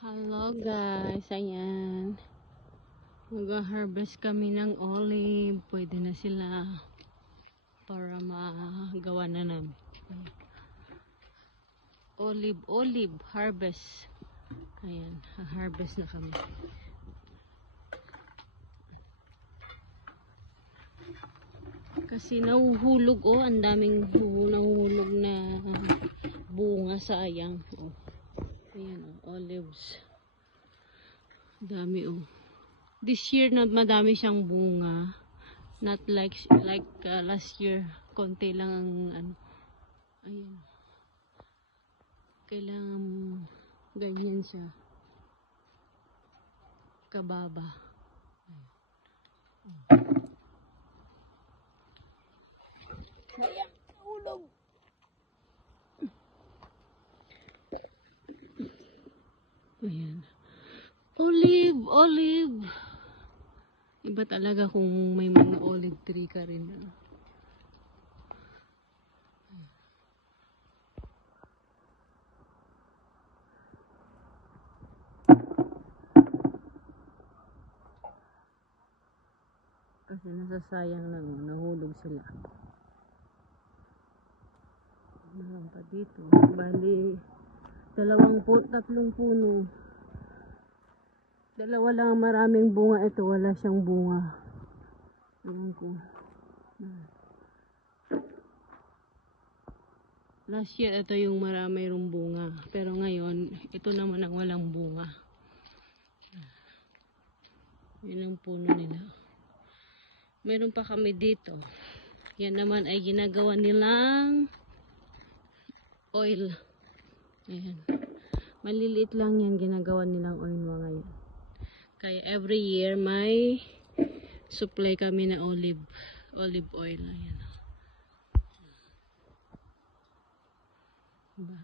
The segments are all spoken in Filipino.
Hello guys, ayan. Mag-harvest kami ng olive. Pwede na sila para magawa na namin. Olive harvest. Ayan, harvest na kami. Kasi nahuhulog ang daming nahuhulog na bunga, sayang. Ayan olives. Dami This year na madami siyang bunga. Not like last year. Konti lang ang ayan. Kailangan ganyan siya. Kababa. Ayan, hulog. Ayan. Olive. Iba talaga kung may mga olive tree ka rin. Kasi nasasayang lang, nahulog sila. Meron pa dito. Bali, 3 puno. Dalawa lang maraming bunga. Ito wala siyang bunga. Ayan ko. Last year ito yung marami ring bunga. Pero ngayon, ito naman ang walang bunga. Yan ang puno nila. Meron pa kami dito. Yan naman ay ginagawa nilang oil. Ayan. Maliliit lang yan ginagawa nilang oil mga yan. Kaya every year may supply kami na olive oil. Ayan. Diba?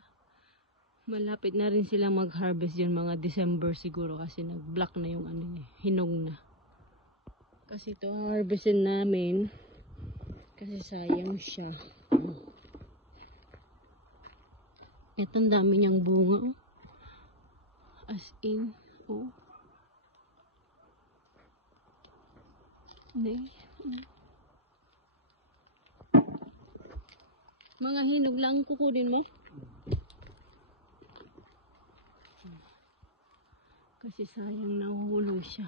Malapit na rin sila mag-harvest yun mga December siguro kasi nag-black na yung hinog na. Kasi ito harvestin namin kasi sayang siya. Itong dami niyang bunga. As in, mga hinog lang kukunin mo. Kasi sayang nahuhulog siya.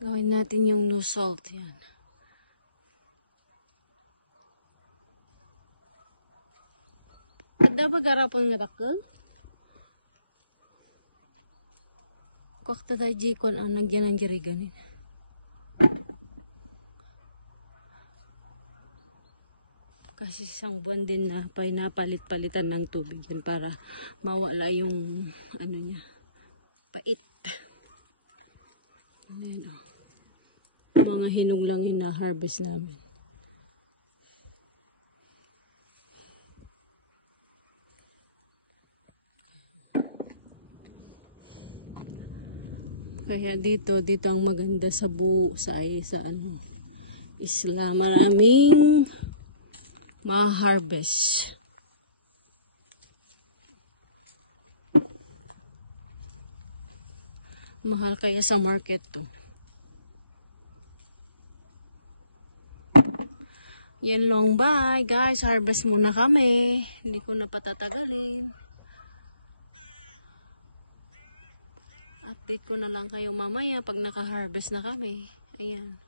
Gawin natin yung no salt yan. Dapat garapon nga bakal? Kakta tayo jikon ang nagyan ang jiriganin. Kasi isang buwan din na pinapalit-palitan ng tubig yun para mawala yung niya, pait. Ayan mga hinog lang hina-harvest namin. Kaya dito ang maganda sa isla, maraming ma-harvest. Mahal kaya sa market to. Yan long bye guys, harvest muna kami. Hindi ko na patatagalin. Update ko na lang kayo mamaya pag naka-harvest na kami. Ayan.